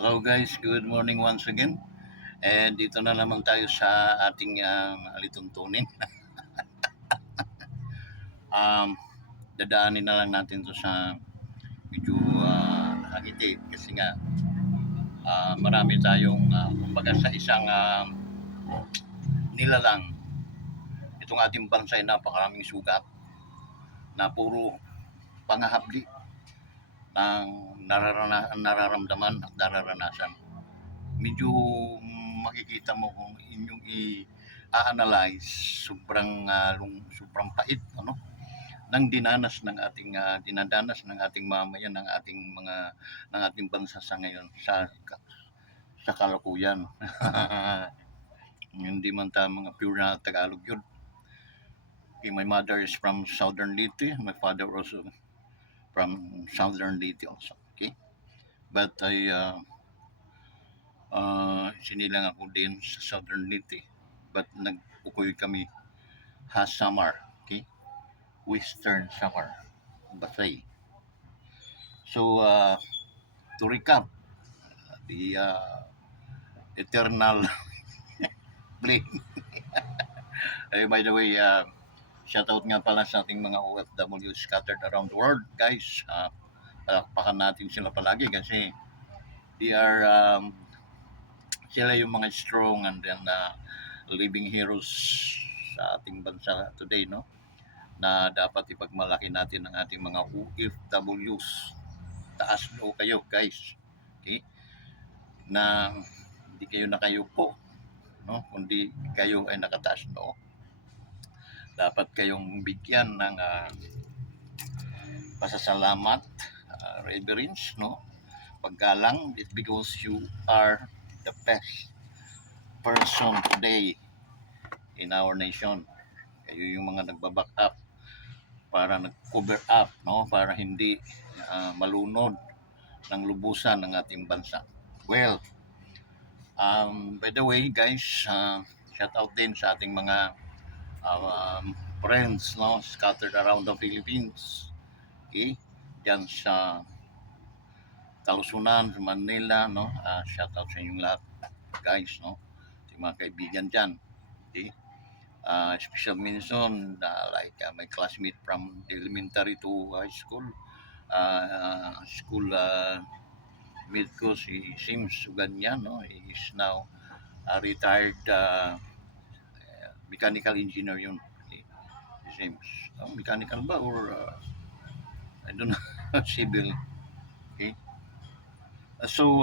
Hello guys, good morning once again. And dito na naman tayo sa ating alituntunin. um, Dadaanin na lang natin to sa medyo nakangiti kasi nga marami tayong kumbaga sa isang nilalang. Itong ating bansa ay napakaraming sugat na puro pangahabli ng nararamdaman at nararanasan. Medyo makikita mo kung inyong i-analyze sobrang pait ng dinadanas ng ating mamayan ng ating bansa sa ngayon sa kalukuyan. Hindi man ta mga pure na Tagalog yun. Okay, my mother is from Southern Leyte, my father also from Southern Leyte also. Okay, but I sinilang ako din sa Southern Leyte, but nagpukoy kami Samar, okay, Western Samar, Basay. So to recap, the eternal play. By the way, shoutout nga pala sa ating mga OFW scattered around the world, guys. Palakpakan natin sila palagi kasi they are sila yung mga strong and then living heroes sa ating bansa today, no? Na dapat ipagmalaki natin ang ating mga OFWs. Taas noo kayo, guys. Okay? Na hindi kayo nakayupo, no? Kundi kayo ay nakataas noo. Dapat kayong bigyan ng pasasalamat, reverence, no? Paggalang, it's because you are the best person today in our nation. Kayo yung mga nagbaback up para nag-cover up, no? Para hindi malunod ng lubusan ng ating bansa. Well, by the way, guys, shout out din sa ating mga friends, no, scattered around the Philippines. Okay? Diyan sa Kalusunan, sa Manila, no? Shout out sa inyong lahat, guys, no? Sa mga kaibigan diyan. Okay? Special mention like my classmate from elementary to high school. School mate ko si Sims Suganyan, no? He is now retired mechanical engineer yun. Okay? Si Sims. Mechanical ba or I don't know, civil. Okay? So,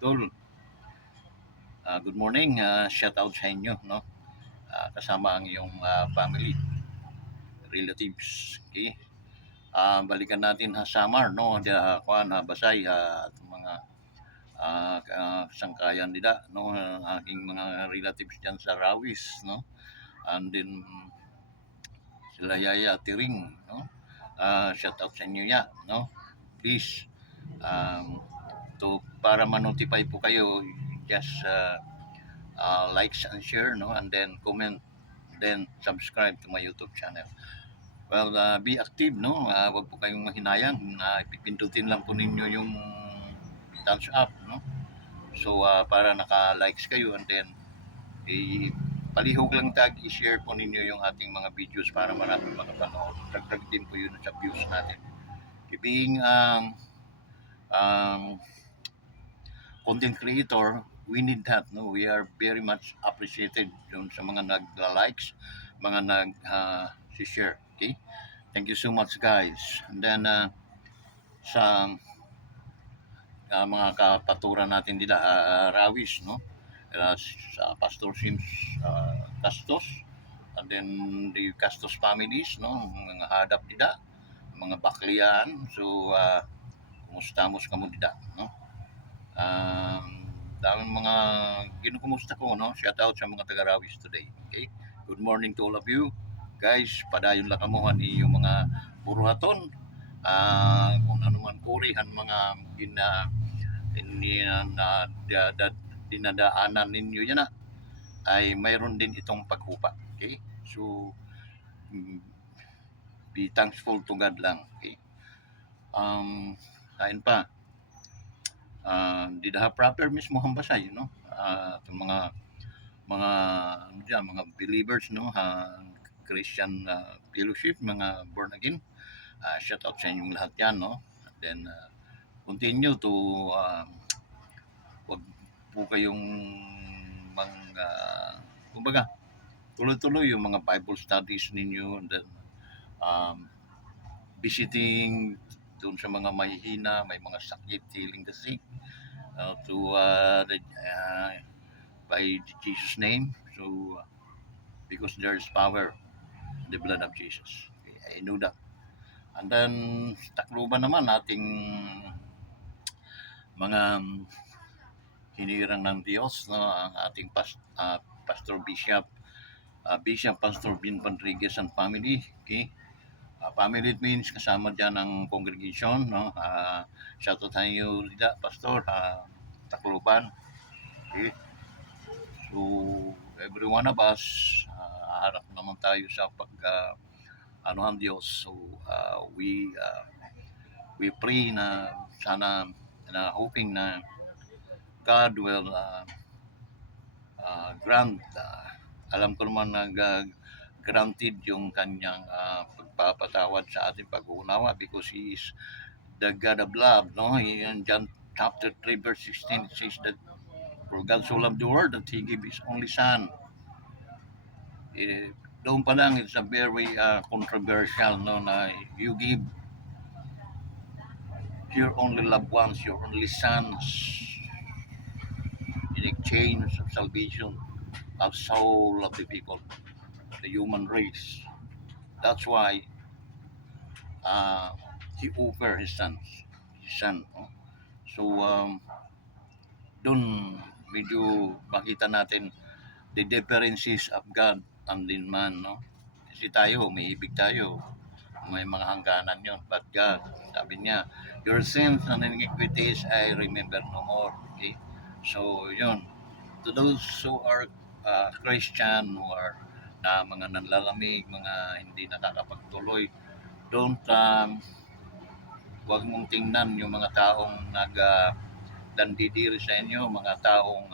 Tol, good morning. Shout out sa inyo, no? Kasama ang iyong family, relatives. Okay? Balikan natin Samar, no? Basay, at mga sangkayan nila, no? Aking mga relatives dyan sa Rawis, no? And then, sila Yaya Tiring, no? Shout out sa inyo ya, no? Please, para ma-notify po kayo, just likes and share, no? And then comment, then subscribe to my YouTube channel. Well, be active, no? Wag po kayong mahinayang. Ipipindutin lang po ninyo yung thumbs up, no? So, para naka-likes kayo and then palihog lang tag, i-share po ninyo yung ating mga videos para maraming makapanood. Dagdag din po yun sa views natin. Being content creator, we need that, no? We are very much appreciated dun sa mga nagla-likes, mga nag-share. Okay? Thank you so much, guys. And then sa mga kapaturan natin dila, Rawis, no? Sa Pastor Sims Castos, and then the Castos families, no? Mga hadap dida, mga baklian. So, kumusta mo sa dida, no? Daming mga kinukumusta ko, no? Shout out sa mga taga-Rawis today. Okay? Good morning to all of you. Guys, padayon lang kamuhan yung mga buruhaton. Kung ano man kurihan mga dinadaanan ninyo yan ay mayroon din itong paghupa. Okay? So, be thankful to God lang. Okay? kain pa. Di daha proper mismo hambasay, no? Itong mga ano diyan, mga believers, no? Christian fellowship, mga born again. Shout out sa inyong lahat yan, no? And then, continue to, wag po kayong mga, kumbaga, tuloy-tuloy yung mga Bible studies ninyo, and then, um, visiting doon sa mga mahihina, may mga sakit, healing the sick, to by Jesus' name. So, because there's power in the blood of Jesus. Okay, I know that. And then, Tacloban naman, ating mga hinirang ng Diyos, no? Ang ating Pastor Bishop, Bishop Pastor Bin Rodriguez and family. Okay? Family it means kasama dyan ang congregation, no? Shout out sa inyo, Lida, Pastor, Tacloban. Okay? So, every one of us, harap naman tayo sa anuhan Diyos. So, we pray na sana, na hoping na God will grant, alam ko naman na granted yung kanyang pagpapatawad sa ating pag-uunawa because He is the God of love, no? In John chapter 3 verse 16 it says that for God so loved the world that He gave His only Son. Doon pa lang it's a very controversial, no, na you give your only loved ones, your only sons in exchange of salvation of soul of the people, the human race. That's why He offered His son. No? So, doon medyo makita natin the differences of God and in man, no? Kasi tayo, may ibig tayo, may mga hangganan yon. But God, sabi niya, your sins and iniquities I remember no more. Okay? So, yun. To those who are Christian, who are na mga nanlalamig, mga hindi nakakapagtuloy, don't wag mong tingnan yung mga taong dandidiri sa inyo, mga taong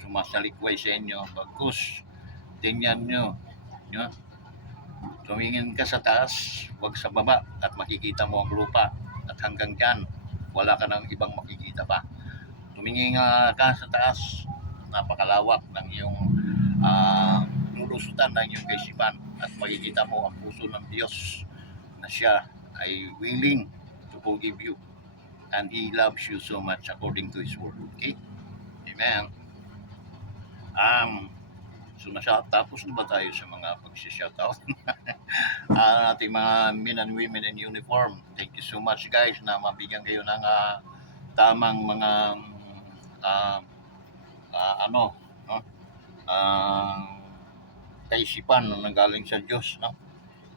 sumasalikway sa inyo. Bagkus, tingnan nyo, tumingin ka sa taas, wag sa baba, at makikita mo ang lupa. At hanggang dyan, wala ka ng ibang makikita pa. Tumingin ka sa taas, napakalawak ng iyong lulusutan ng iyong kaisipan at makikita mo ang puso ng Diyos na siya ay willing to forgive you and He loves you so much according to His word. Okay? Amen. So tapos na ba tayo sa mga pag-shoutout? Ating mga men and women in uniform. Thank you so much guys na mabigyan kayo ng tamang mga no? Kaisipan na nanggaling sa Diyos, no?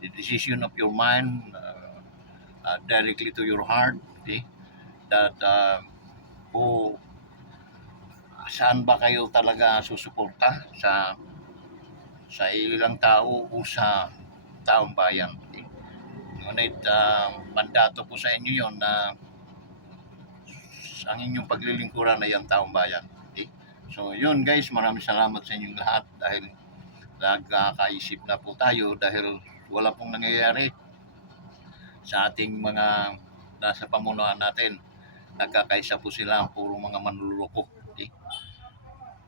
The decision of your mind directly to your heart, okay? That saan ba kayo talaga susuporta sa ilang tao o sa taong bayan, okay? Ngunit mandato po sa inyo yon na ang inyong paglilingkuran ay ang taong bayan, okay? So yun guys, maraming salamat sa inyong lahat dahil nagkakaisip na po tayo dahil wala pong nangyayari sa ating mga nasa pamunuan natin. Nagkakaisa po sila, puro mga manluloko. Okay?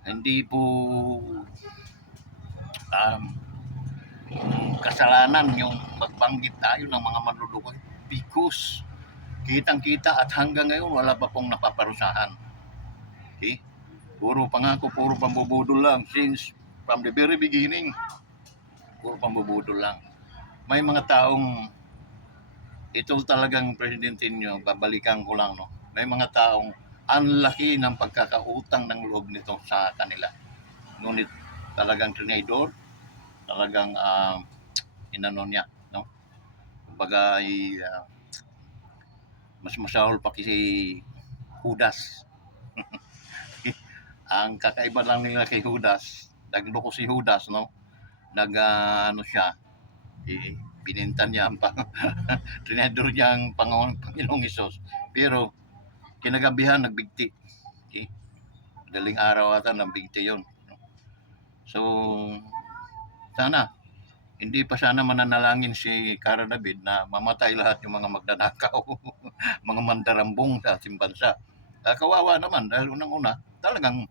Hindi po kasalanan yung magbanggit tayo ng mga manluloko because kitang-kita at hanggang ngayon wala pa pong napaparusahan. Okay? Puro pangako, puro pambubudol lang since from the very beginning. Puro pambubudol lang. May mga taong ito talagang presidente nyo, babalikan ko lang, no? May mga taong ang laki ng pagkakautang ng loob nito sa kanila. Ngunit talagang trinidor, talagang inano niya, no? Kumbaga mas masahol pa si Judas. Ang kakaiba lang nila kay Judas, nagloko si Judas, no? Ano siya, binintan niya ang trinador niya ang Panginoong Isos. Pero kinagabihan nagbigti. Okay? Daling araw ata nagbigti yon. So, sana hindi pa sana mananalangin si Cara David na mamatay lahat yung mga magnanakaw, mga mandarambong sa ating bansa. Kawawa naman dahil unang-una, talagang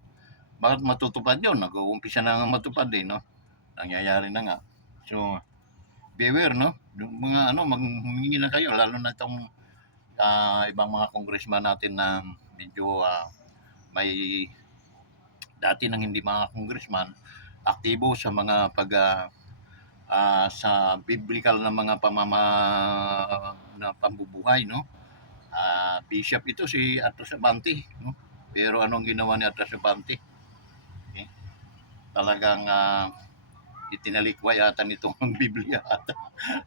bakit matutupad yun? Nag-uumpisa na nga matupad no? Nangyayari na nga. So, beware, no? Yung mga maghumingi na kayo, lalo na itong ibang mga congressman natin na medyo may dati nang hindi mga congressman, aktibo sa mga sa biblical na mga na pambubuhay, no? Bishop ito si Atras Abante, no? Pero anong ginawa ni Atras Abante? Okay? Talagang itinalikwa yata nitong ang Biblia at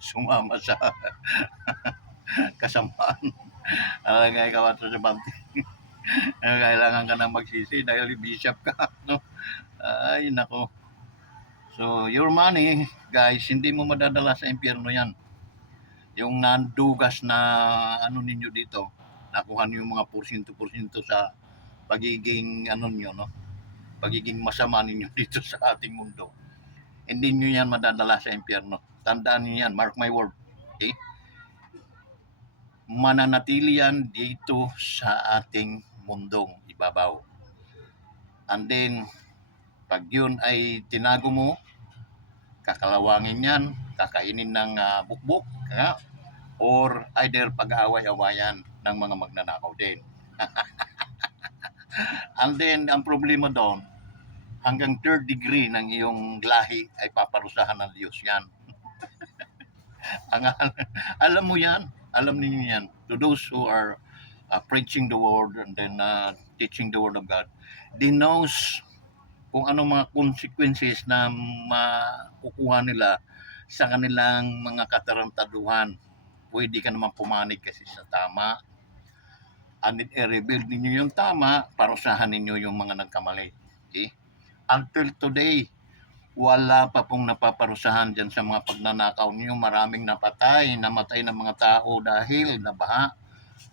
sumama sa kasamaan. Kaya ikaw Atras Abante. Kailangan ka na magsisi dahil bishop ka, no? Ay, nako. So, your money, guys, hindi mo madadala sa impyerno yan. Yung nandugas na ninyo dito, nakuha niyo yung mga porsyento-porsyento sa pagiging niyo, no? Pagiging masama ninyo dito sa ating mundo. Hindi niyo yan madadala sa impyerno. Tandaan niyo yan, mark my word. Okay? Mananatili yan dito sa ating mundong ibabaw. And then, pag yun ay tinago mo, kakalawangin yan, kakainin ng bukbok, or either pag-aaway-awayan ng mga magnanakaw din. And then, ang problema doon, hanggang third degree ng iyong lahi ay paparusahan ng Diyos yan. Alam mo yan, alam ninyo yan. To those who are preaching the word and then teaching the word of God, they knows kung anong mga consequences na makukuha nila sa kanilang mga katarantaduhan. Pwede ka naman pumanig kasi sa tama. And i-rebuild ninyo yung tama, parusahan ninyo yung mga nagkamali. Okay? Until today, wala pa pong napaparusahan dyan sa mga pagnanakaw ninyo. Maraming namatay ng mga tao dahil nabaha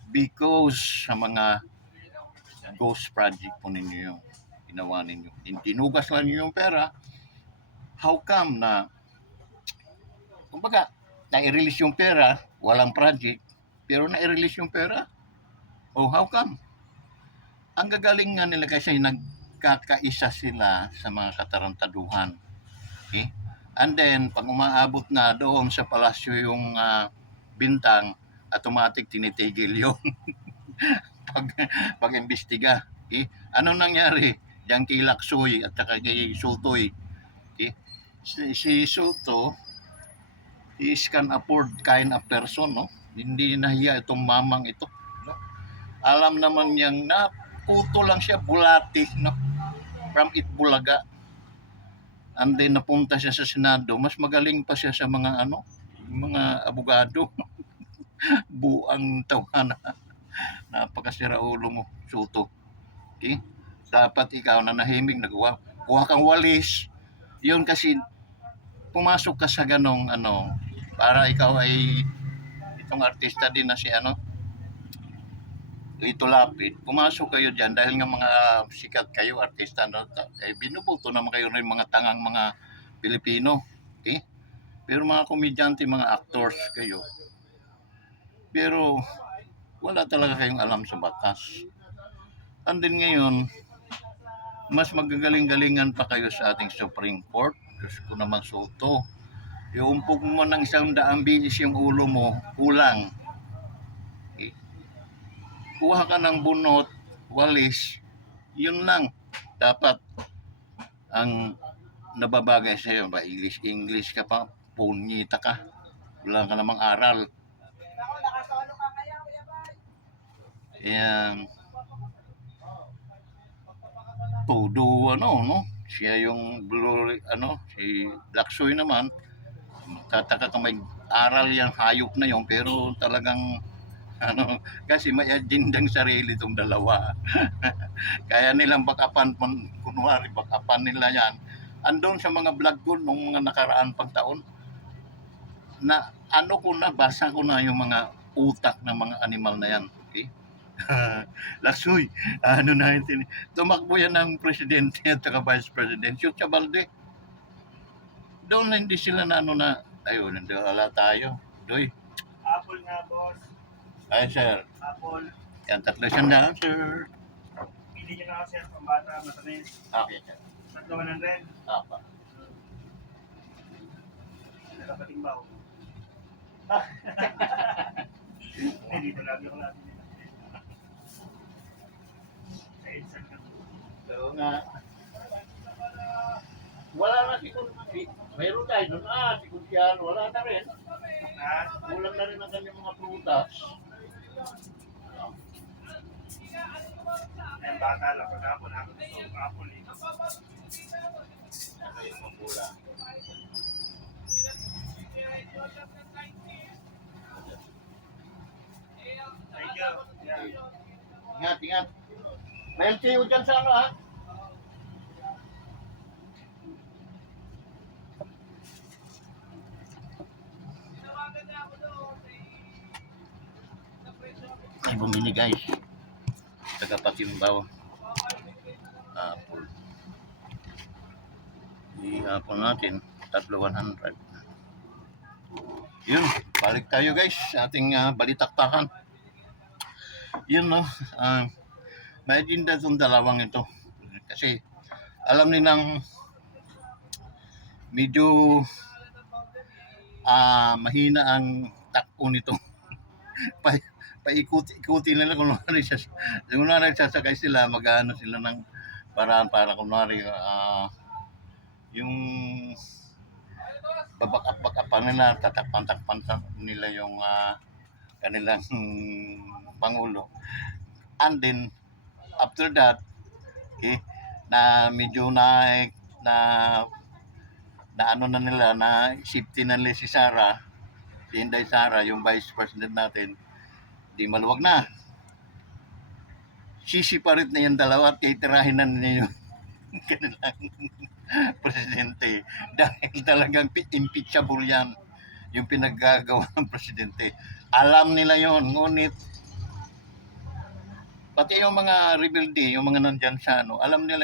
because sa mga ghost project po ninyo yung ginawa ninyo. Tinugas lang ninyo yung pera. How come na kumbaga, na-release yung pera, walang project, pero na-release yung pera? Oh, how come? Ang gagaling nga nila kasi nagkakaisa sila sa mga katarantaduhan. Okay? And then, pag umaabot na doon sa palasyo yung bintang, automatic tinitigil yung pag-imbestiga. Okay? Anong nangyari? Diyan kay Laksoy at saka kay Sotoy. Okay? Si Soto, he can afford kind of person, no? Hindi nahiya itong mamang ito. No? Alam naman niyang na puto lang siya, bulati, no? From Itbulaga. And then napunta siya sa Senado, mas magaling pa siya sa mga mga abogado. Buang tawana. Napakasira ulo mo, Soto. Okay? Dapat ikaw na nahimig, kuha kang walis. Yun kasi pumasok ka sa ganong para ikaw ay itong artista din na si Lito Lapid, pumasok kayo dyan dahil nga mga sikat kayo, artista, binubuto naman kayo rin mga tangang mga Pilipino. Okay? Pero mga komedyante, mga actors kayo. Pero wala talaga kayong alam sa batas. And then ngayon, mas magagaling-galingan pa kayo sa ating Supreme Court. Diyos ko naman, Soto. Iumpog mo ng 100 bisis yung ulo mo, kulang. Okay? Kuha ka ng bunot, walis, yun lang. Dapat ang nababagay sa'yo, ba English ka pa, punyita ka. Wala ka namang aral. Ayan. Todo no? Siya yung glory, si Laksoy naman, tataka ka may aral yung hayop na yon, pero talagang kasi may agendang sarili itong dalawa. Kaya nilang bakapan, kunwari bakapan nila yan. Andun sa mga vlog ko nung mga nakaraan pang taon na ano ko na, basa ko na yung mga utak ng mga animal na yan. Okay? Lasoy, ano na yun, tumakbo yan ng presidente at saka vice president. Shoot sa balde. Doon na hindi sila na ano na, ayun, hindi wala tayo. Doy, Apple nga, boss. ay sir, Apple. yan 300 sir. Pili nyo na ako, sir, pambata, matamis. Okay sir. Tatlo 100. Apa. Nakapatimbaw. Dito lagi ako natin nila. Sa Edson ka. So nga, wala na si Kunti. Mayroon tayo doon, si Kuntian, wala na rin. Kulang na rin ang kanyang mga prutas. Ayun, bata lang. Pag-apple, ako gusto apple eh. Ano yung magula? Thank you. Yeah. Ingat, ingat. May LTO dyan sa ano ha? May bumili guys. Tagapatimbaw. Apple. I-apple natin. 3,100. Yun. Balik tayo guys sa ating balitaktakan. Yun no. May dinda itong dalawang ito. Kasi alam nilang medyo mahina ang takbo nito. Paikot-ikuti nila kunwari sasakay sila, mag-ano sila ng paraan para kunwari yung babak-up nila, tatakpan nila yung kanilang pangulo. And then after that, okay, na medyo na ano na nila, na safety na nila si Sara, si Inday Sara, yung vice president natin, di maluwag na. Sisiparit na yung dalawa at titirahin na nila yung kanilang presidente. Dahil talagang impeachable yan, yung pinaggagawa ng presidente. Alam nila yon, ngunit pati yung mga rebelde, yung mga nandyan sa ano, alam nila yun.